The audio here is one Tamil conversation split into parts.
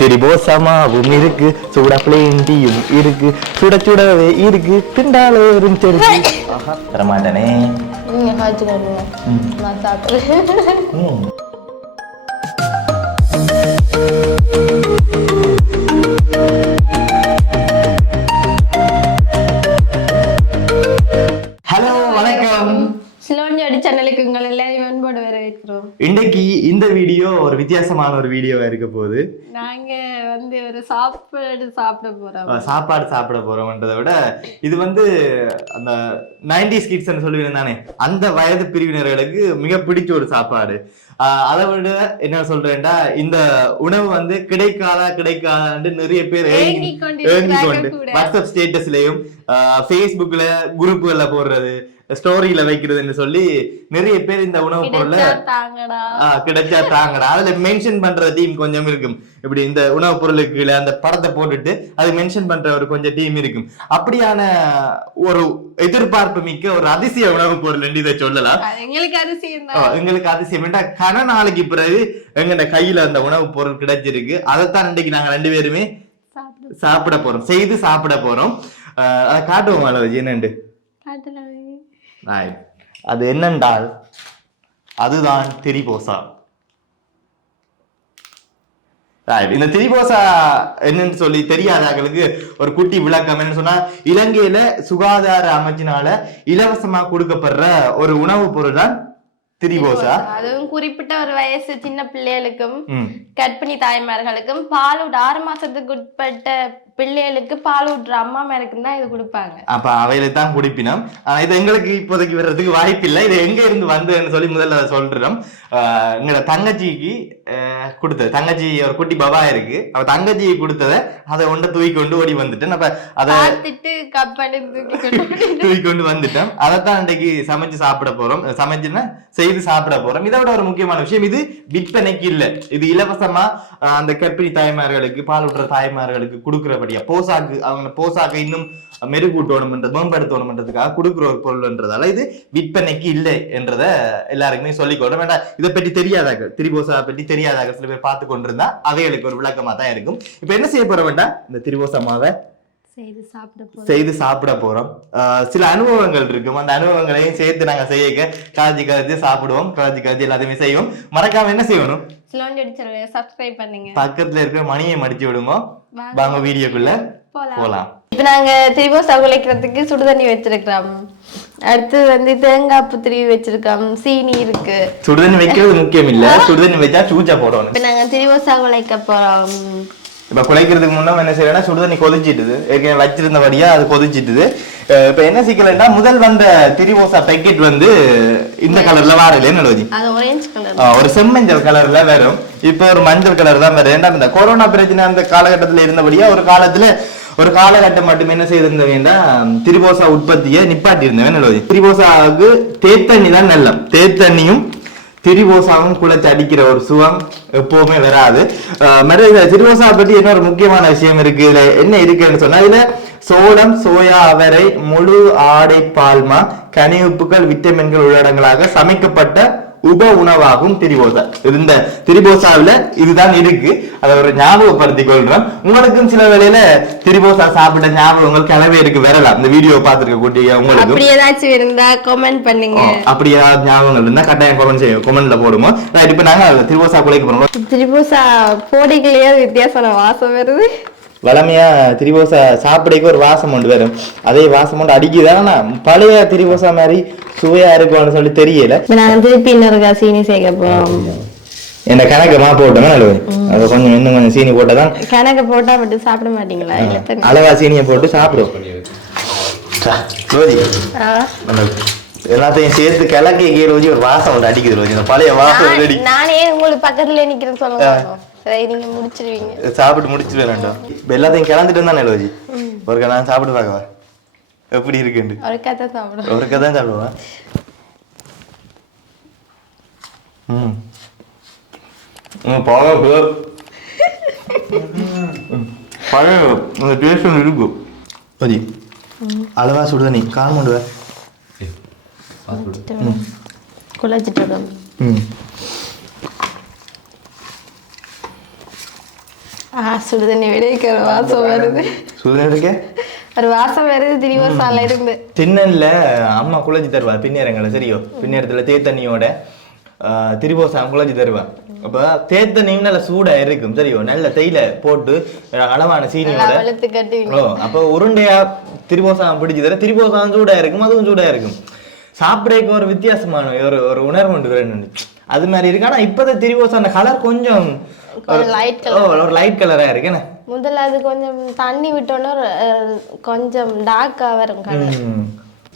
திரிபோசமாவும் இருக்கு, சூட பிளேண்டியும் இருக்கு, சுட சுடவே இருக்கு, திண்டாலும் தரமாட்டனே. ஹலோ, வணக்கம். ஸ்லோன்ஜோடி சேனலுக்கு உங்களை எல்லாரையும் அன்போடு வரவேற்கிறோம். இன்னைக்கு இந்த வீடியோ ஒரு வித்தியாசமான ஒரு வீடியோவா இருக்க போகுது. நாங்க ஒரு சாப்பாடு சாப்பிட போறோம்ன்றதை விட இது அந்த 90s கிட்ஸ் சொல்லுவீங்க தானே, அந்த வயது பிரிவினர்களுக்கு மிக பிடிச்ச ஒரு சாப்பாடு. அதை விட என்ன சொல்றேன்டா, இந்த உணவு கிடைக்காதான்னு நிறைய பேர் ஏங்கி கொண்டு வாட்ஸ்அப் ஸ்டேட்டஸ்லயும் ஃபேஸ்புக்ல குரூப்புகள்ல போடுறது, ஸ்டோரியில வைக்கிறதுன்னு சொல்லி நிறைய பேர் இந்த உணவு பொருளை கிடைச்சா தாங்கடா அதுல மென்ஷன் பண்ற டீம் கொஞ்சம் இருக்கும். இப்படி இந்த உணவு பொருளுக்கு அந்த படத்தை போட்டுட்டு அது மென்ஷன் பண்ற ஒரு கொஞ்சம் டீம் இருக்கும். அப்படியான ஒரு எதிர்பார்ப்பு மிக்க ஒரு அதிசய உணவு பொருள் இதை சொல்லலாம். எங்களுக்கு அதிசயம் கன நாளைக்கு பிறகு எங்க கையில அந்த உணவு பொருள் கிடைச்சிருக்கு. அதைத்தான் இன்னைக்கு நாங்க ரெண்டு பேருமே சாப்பிட போறோம், செய்து சாப்பிட போறோம். அதை காட்டுவோம் என்னண்டு. அது என்னென்றால் அதுதான் திரிபோசா. இந்த திரிபோசா என்னன்னு சொல்லி தெரியாதவர்களுக்கு ஒரு குட்டி விளக்கம் என்ன சொன்னா, இலங்கையில சுகாதார அமைச்சினால இலவசமா கொடுக்கப்படுற ஒரு உணவு பொருள் தான் திரிபோசா. அதுவும் குறிப்பிட்ட ஒரு வயசு சின்ன பிள்ளைகளுக்கும் கர்ப்பிணி தாய்மார்களுக்கும் பாலூட்ட 6 மாசத்துக்கு உட்பட்ட பிள்ளைகளுக்கு பால் ஊட்டுற அம்மா மேலுக்கும் தான் இது கொடுப்பாங்க. அப்ப அவையில தான் குடிப்பினோம். இது எங்களுக்கு இப்போதைக்கு வர்றதுக்கு வாய்ப்பு இல்லை. இது எங்க இருந்து வந்ததுன்னு சொல்லி முதல்ல சொல்றோம். எங்களோட தங்கச்சிக்கு கொடுத்தது, தங்கச்சி ஒரு குட்டி பவா இருக்கு, அவ தங்கச்சி கொடுத்ததை அதை தூக்கி கொண்டு ஓடி வந்துட்டேன். அப்ப அதை தூக்கி கொண்டு வந்துட்டோம். அதைத்தான் இன்றைக்கு சமைச்சு சாப்பிட போறோம். சமைச்சுன்னா செய்து சாப்பிட போறோம். இதை விட ஒரு முக்கியமான விஷயம், இது விற்பனைக்கு இல்லை, இது இலவசமா அந்த கர்ப்பிணி தாய்மார்களுக்கு பால் ஊட்டுற தாய்மார்களுக்கு கொடுக்குற போசாக்கு, அவங்க போசாக்கை இன்னும் மெருகூட்டணும், மேம்படுத்தணும்ன்றதுக்காக கொடுக்குற ஒரு பொருள்ன்றதால இது விற்பனைக்கு இல்லை என்றதை எல்லாருக்குமே சொல்லிக்கொள்ள வேண்டாம். இதை பற்றி தெரியாதாக, திரிபோசா பற்றி தெரியாதாக சில பேர் பார்த்து கொண்டிருந்தா அவைகளுக்கு ஒரு விளக்கமா தான் இருக்கும். இப்ப என்ன செய்ய போற வேண்டாம், இந்த திரிபோசா மாவை செய்து சாப்பிட போறோம். சில அனுபவங்கள் இருக்கும், அந்த அனுபவங்களையும் சேர்த்து நாங்க செய்ய காய்ச்சி சாப்பிடுவோம், காய்ச்சி எல்லாத்தையுமே செய்வோம். மறக்காம என்ன செய்யணும், சப்ஸ்கிரைப் பண்ணுங்க, பக்கத்துல இருக்கிற மணியை மடிச்சு விடுங்க. வாங்க வீடியோக்குள்ள போலாம். இப்ப நாங்க திரிபோசா குழைக்கிறதுக்கு சுடுதண்ணி வச்சிருக்கிறோம். அடுத்து தேங்காய் புத்திரி வச்சிருக்கோம், சீனி இருக்கு. சுடுதண்ணி வைக்கிறது முக்கியம் இல்ல, சுடுதண்ணி வச்சா சூச்சா போடணும். இப்ப நாங்க திரிபோசா குழைக்க போறோம். இப்ப குழைக்கிறதுக்கு முன்னாடி என்ன செய்யறேன்னா, சுடுதண்ணி கொதிச்சிட்டுது, ஏற்கனவே வச்சிருந்தபடியா அது கொதிச்சிட்டுது. இப்ப என்ன சிக்கலன்னா, முதல் வந்த திரிபோசா பேக்கெட் இந்த கலர்ல வாரல, ஒரு செம்மஞ்சள் கலர்ல வரும். இப்ப ஒரு மஞ்சள் கலர் தான் வரும். இந்த கொரோனா பிரச்சனை அந்த காலகட்டத்துல இருந்தபடியா ஒரு காலகட்டம் மட்டும் என்ன செய்திருந்தவன்னா, திரிபோசா உற்பத்தியை நிப்பாட்டி இருந்தவன். திரிபோசாவுக்கு தேத்தண்ணி தான் நல்லம், தேத்தண்ணியும் திரிபோசாவும் குழைச்சு அடிக்கிற ஒரு சுகம் எப்பவுமே வராது. திரிபோசா பத்தி என்ன ஒரு முக்கியமான விஷயம் இருக்கு, இதுல என்ன இருக்குன்னு சொன்னா, இதுல சோளம், சோயா, அவரை, முழு ஆடை பால்மா, கனிவுப்புகள், விட்டமின்கள் உள்ளடங்களாக சமைக்கப்பட்ட உப உணவாகும் திரிபோசா. இந்த திரிபோசாவில இதுதான் இருக்கு. அதை ஒரு ஞாபகப்படுத்திக் கொள்றோம். உங்களுக்கும் சில வேளையில திரிபோசா சாப்பிட்ட ஞாபகங்கள் கிளவே இருக்கு வரலாம். இந்த வீடியோ பார்த்துருக்க கூட்டிய உங்களுக்கு அப்படி ஏதாச்சும் இருந்தா கமெண்ட் பண்ணுங்க. அப்படி ஏதாவது ஞாபகங்கள் இருந்தா கட்டாயம் கமெண்ட்ல போடுங்க. இப்ப நாங்க திரிபோசா குழைக்க போறோம். திரிபோசா போடிகளையே வித்தியாசமான வாசம் வருது. வளமையா திரிபோசா சாப்பிடைக்கு ஒரு வாசம் ஒன்று வரும், அதே வாசம் ஒன்று அடிக்குதான். பழைய திரிபோசா மாதிரி சுவையா இருக்கும்னு சொல்லி தெரியல. நாங்க திருப்பி இன்னொரு சீனி சேர்க்க போறோம். என்ன கணக்கமா போட்டோம், அது கொஞ்சம் இன்னும் கொஞ்சம் சீனி போட்டதான். கணக்கு போட்டா மட்டும் சாப்பிட மாட்டீங்களா? அளவா சீனியை போட்டு சாப்பிடுவோம். எல்லாத்தையும் சேர்த்து கிழக்கே ரோஜி ஒரு வாசம் ஒன்று அடிக்குது ரோஜி, இந்த பழைய வாசம். நானே உங்களுக்கு பக்கத்துல நிக்கிறேன்னு சொல்லுங்க, நீங்க முடிச்சிருவீங்க. சாப்பிட்டு முடிச்சிருவேன். இப்ப எல்லாத்தையும் கிளந்துட்டு இருந்தானே ரோஜி, ஒரு நான் சாப்பிட்டு பார்க்கவா எப்படி இருக்குன்னு. ஒரு கதை சாப்பிடுவேன், ஒரு கதை சாப்பிடுவேன். பழைய டேஸ்ட் ஒன்று இருக்கும் ரோஜி. அளவா சுடுதண்ணி கால் கொண்டு குழச்சிட்டு சுடுதண்ணி விடைக்கு ஒரு வாசம் வருது. சுடுதண்ணி ஒரு வாசம் வருது திரிவோசால இருந்து. திண்ணன்ல அம்மா குழஞ்சி தருவா பின்னேரங்களை சரியோ, பின்னேரத்துல தேத்தண்ணியோட திரிபோசா குழஞ்சி தருவா. அப்ப தேத்தண்ணியும் நல்ல சூடா இருக்கும் சரியோ, நல்ல தேயில போட்டு அளவான சீனியோட அப்ப உருண்டையா திரிபோசா பிடிச்சி தர. திரிபோசாவும் சூடா இருக்கும், அதுவும் சூடா இருக்கும். சாப்பிடறதுக்கு ஒரு வித்தியாசமான ஒரு உணர்வு உண்டு அது மாதிரி இருக்கு. ஆனா இப்பதான் திரிபோசா அந்த கலர் கொஞ்சம் ஒரு லைட் கலரா இருக்கு. என்ன முதல்ல அது கொஞ்சம் தண்ணி விட்டோன்னா கொஞ்சம் டார்க்கா வரும் கலர்.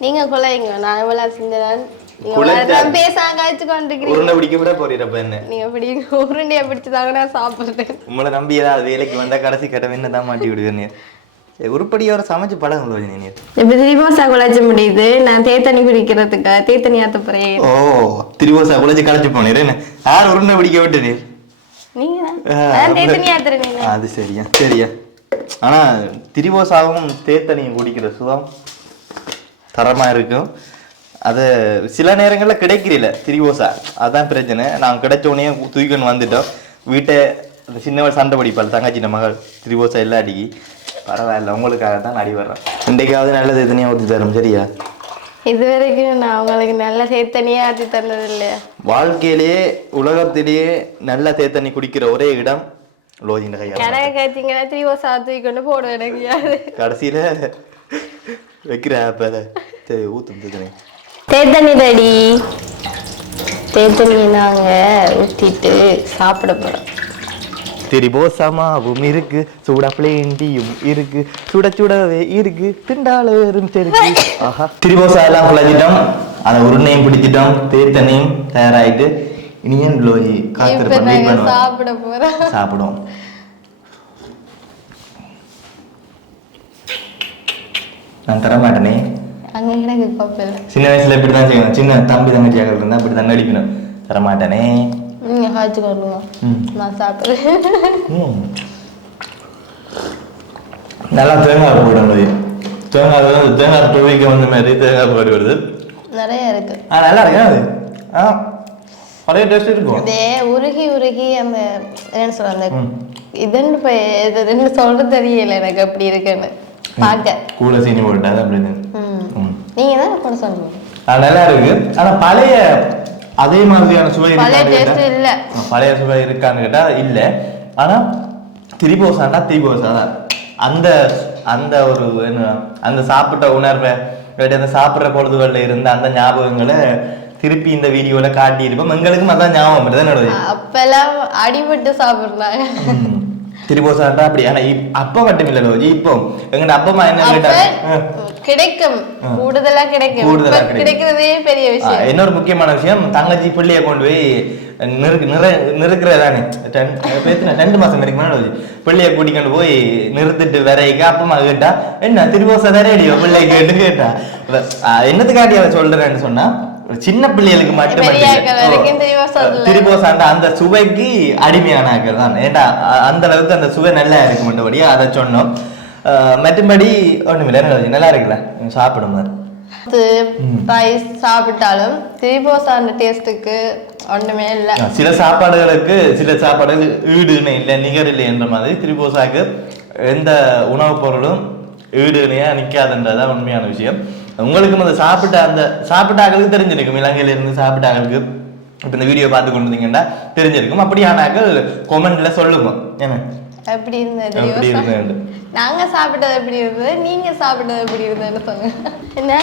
நீங்க கொலைங்க நான் எவ்வளவு செஞ்சேன் உருண்டை பிடிக்க விட போறீரப்ப என்ன நீங்க பிடிங்க உருண்டையை பிடிச்சதாங்க நான் சாப்பிடுறேன். உங்களை நம்பி ஏதாவது வேலைக்கு வந்தா கடைசி கடை என்னதான் மாட்டி விடுவேன். உருப்படியோட சமைச்சு படம் நீ இப்ப திரிபோசா குழச்சி முடியுது. நான் தேத்தண்ணி குடிக்கிறதுக்கு தேத்தண்ணி ஆத்த போறேன். ஓ திரிபோசா குழச்சி களைச்சு போனேன். யார் உருண்டை பிடிக்க விட்டு அது சரியா சரியா. ஆனா திரிபோசாவும் தேத்தனியும் குடிக்கிற சுகம் தரமா இருக்கும். அது சில நேரங்கள்ல கிடைக்கிறீல திரிபோசா, அதான் பிரச்சனை. நாங்க கிடைச்ச உடனே தூக்கின்னு வந்துட்டோம் வீட்டை. அந்த சின்னவள் சண்டை பிடிப்பாள் தங்கச்சின மகள் திரிபோசா எல்லா அடிக்கி. பரவாயில்ல, உங்களுக்காக தான் அடி வர்றேன். இன்றைக்காவது நல்ல தேத்தனியா ஊற்றி தரும் சரியா. இது வரைக்கும் நான் உங்களுக்கு நல்ல தேத்தனியா ஆற்றி தந்தது இல்லையா. வாழ்க்கையிலேயே உலகத்திலேயே நல்ல தேத்தண்ணி குடிக்கிற ஒரே இடம் லோஜின் கையா. எனக்கு கேட்டீங்கன்னா திரிபோசா தூக்கிட்டு போடுவேன். எனக்கு கடைசியில வைக்கிற சரி ஊத்தும் தேத்தனி. தேத்தண்ணி ரெடி. தேத்தண்ணி நாங்க ஊற்றிட்டு சாப்பிட போறோம். திரிபோசாமாவும் இருக்கு, சூடா பிளேண்டியும் இருக்கு, சுட சுடவே இருக்கு, திண்டாலும் தெரிஞ்சு. ஆஹா திரிபோசா எல்லாம் குழஞ்சிட்டோம், அதை உருண்டையும் பிடிச்சிட்டோம், தேத்தண்ணியும் தயாராயிட்டு இனியும் லோஜி காத்திருப்போம். சாப்பிட போறோம். சாப்பிடுவோம். நான் தர மாட்டேனே. சின்ன வயசுல இப்படிதான் செய்யணும். சின்ன தம்பி தங்கச்சியாக இருந்தா இப்படிதான் நடிக்கணும். தர மாட்டேனே. நல்லா தேங்காய் போடணும். தேங்காய் துவைக்க வந்த மாதிரி தேங்காய் போடி வருது. நிறைய இருக்கு. நல்லா இருக்கு. அது பழைய டேஸ்ட் இருக்கும். அதே உருகி உருகி அந்த என்ன சொல்ற இதுன்னு சொல்றது தெரியல எனக்கு அப்படி இருக்குன்னு பாக்க. கூட சீனி போட்டா அப்படின்னு நீங்க தான் போட சொல்லுங்க. நல்லா இருக்கு. ஆனா பழைய அதே மாதிரியான சுவை பழைய சுவை இருக்கான்னு கேட்டா இல்ல. ஆனா திரிபோசாண்டா திரிபோசா தான். அந்த அந்த ஒரு என்ன அந்த சாப்பிட்ட உணர்வை அந்த சாப்பிட்ற பொழுதுகள்ல இருந்த அந்த ஞாபகங்களை திருப்பி இந்த வீடியோல காட்டி இருப்போம். எங்களுக்கும் அதான் ஞாபகம் தான். அப்பெல்லாம் அடிபட்டு சாப்பிடுறாங்க திரிபோசாண்டா அப்படி. ஆனா அப்ப மட்டும் இல்ல லோஜி, இப்போ எங்க அப்பா அம்மா என்ன கேட்டாங்க கிடைக்கும் கூடுதலா கிடைக்கிறதே பெரிய விஷயம். இன்னொரு முக்கியமான விஷயம், தங்கச்சி பிள்ளைய கொண்டு போய் நிறுக்கிறதானே 2 மாசம் இருக்குமா பிள்ளைய கூட்டிக்கொண்டு போய் நிறுத்திட்டு வரைக்க அப்பா அம்மா கேட்டா என்ன திரிபோசா தரையடியோ பிள்ளை கேட்டா என்னத்துக்காட்டி அவ சொல்றேன்னு சொன்னா சின்ன பிள்ளைகளுக்கு மட்டும் திரிபோசாண்டா அந்த சுவைக்கு அடிமையானாக்கள் தான். ஏண்டா அந்த அளவுக்கு அந்த சுவை நல்லா இருக்கு மட்டும்படியா அதை சொன்னோம். மற்றபடி ஒண்ணுமில்ல, நல்லா இருக்குல்ல சாப்பிடும். சாப்பிட்டாலும் திரிபோசாண்ட டேஸ்டுக்கு ஒண்ணுமே இல்லை. சில சாப்பாடுகளுக்கு சில சாப்பாடுகள் ஈடுன்னு இல்லை, நிகர் இல்லை என்ற மாதிரி திரிபோசாக்கு எந்த உணவுப் பொருளும் ஈடுனையா நிக்காதுன்றதான் உண்மையான விஷயம். உங்களுக்கும் அந்த சாப்பிட்டாக்களுக்கு தெரிஞ்சிருக்கும். இலங்கையில இருந்து சாப்பிட்டாக்களுக்கு இப்ப இந்த வீடியோ பார்த்து கொண்டு வந்தீங்கன்னா தெரிஞ்சிருக்கும். அப்படியானாக்கள் கொமெண்ட்ல சொல்லுங்க. ஏன்னா எப்படி இருந்தது, நாங்க சாப்பிட்டது எப்படி இருந்தது, நீங்க சாப்பிட்டது எப்படி இருந்ததுன்னு சொல்லுங்க. என்ன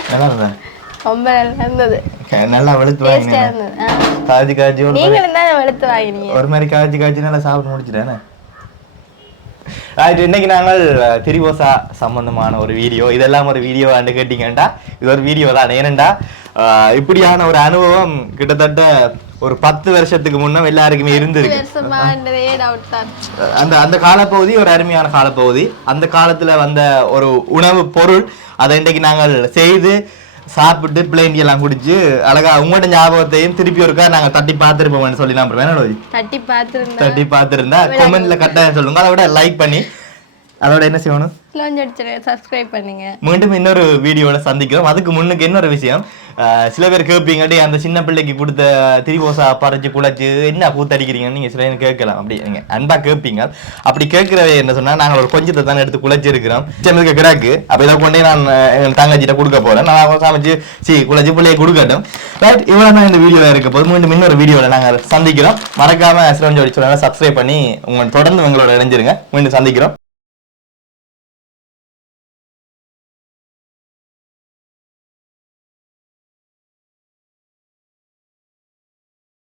ரொம்ப நல்லா இருந்தது. நல்லா வெளுத்து வாங்கினீங்க. காய்ச்சி நீங்களும் தான் வெளுத்து வாங்கினீங்க. ஒரு மாதிரி காய்ச்சி நல்லா சாப்பிட்டு முடிச்சுட்டேன். இன்னைக்கு நாங்கள் திரிபோசா சம்பந்தமான ஒரு வீடியோ, இதெல்லாம் ஒரு வீடியோ கேட்டீங்கன்னா இது ஒரு வீடியோ தான். ஏனெண்டா இப்படியான ஒரு அனுபவம் கிட்டத்தட்ட ஒரு 10 வருஷத்துக்கு முன்ன எல்லாருக்குமே இருந்திருக்கு. அந்த காலப்பகுதி ஒரு அருமையான காலப்பகுதி. அந்த காலத்துல வந்த ஒரு உணவு பொருள் அதை இன்றைக்கு நாங்கள் செய்து சாப்பிட்டு பிளேண்டி எல்லாம் குடிச்சு அழகா உங்களோட ஞாபகத்தையும் திருப்பி ஒருக்கா நாங்க தட்டி பார்த்திருப்போம்னு சொல்லி நான் தட்டி பார்த்திருந்தா கமெண்ட்ல கட்டாயம் சொல்லுங்க. அதோட லைக் பண்ணி அதோட என்ன செய்யணும், சப்ஸ்கிரைப் பண்ணுங்க. மீண்டும் இன்னொரு வீடியோல சந்திக்கிறோம். அதுக்கு முன்னுக்கு இன்னொரு விஷயம், சில பேர் கேட்பீங்க அந்த சின்ன பிள்ளைக்கு கொடுத்த திரிபோசா பறிச்சு குழைச்சு என்ன கூத்தடிக்கிறீங்கன்னு நீங்க சில பேர் கேட்கலாம். அப்படி நீங்க அன்பா கேட்பீங்க. அப்படி கேட்கிறவே என்ன சொன்னா நாங்க ஒரு கொஞ்சத்தை தானே எடுத்து குழைச்சி இருக்கிறோம். சின்னதுக்கு கிடாக்கு அப்ப இதை கொண்டே நான் எங்க தங்கச்சிட்ட கொடுக்க போறேன். நான் சமைச்சு குழைச்சி பிள்ளைய கொடுக்கட்டும். ரைட், இவ்வளவு தான் இந்த வீடியோல இருக்க போது. மீண்டும் இன்னொரு வீடியோல நாங்க சந்திக்கிறோம். மறக்காம சிலஞ்சோடி சேனலை சப்ஸ்கிரைப் பண்ணி உங்க தொடர்ந்து உங்களோட இணைஞ்சிருங்க. மீண்டும் சந்திக்கிறோம்.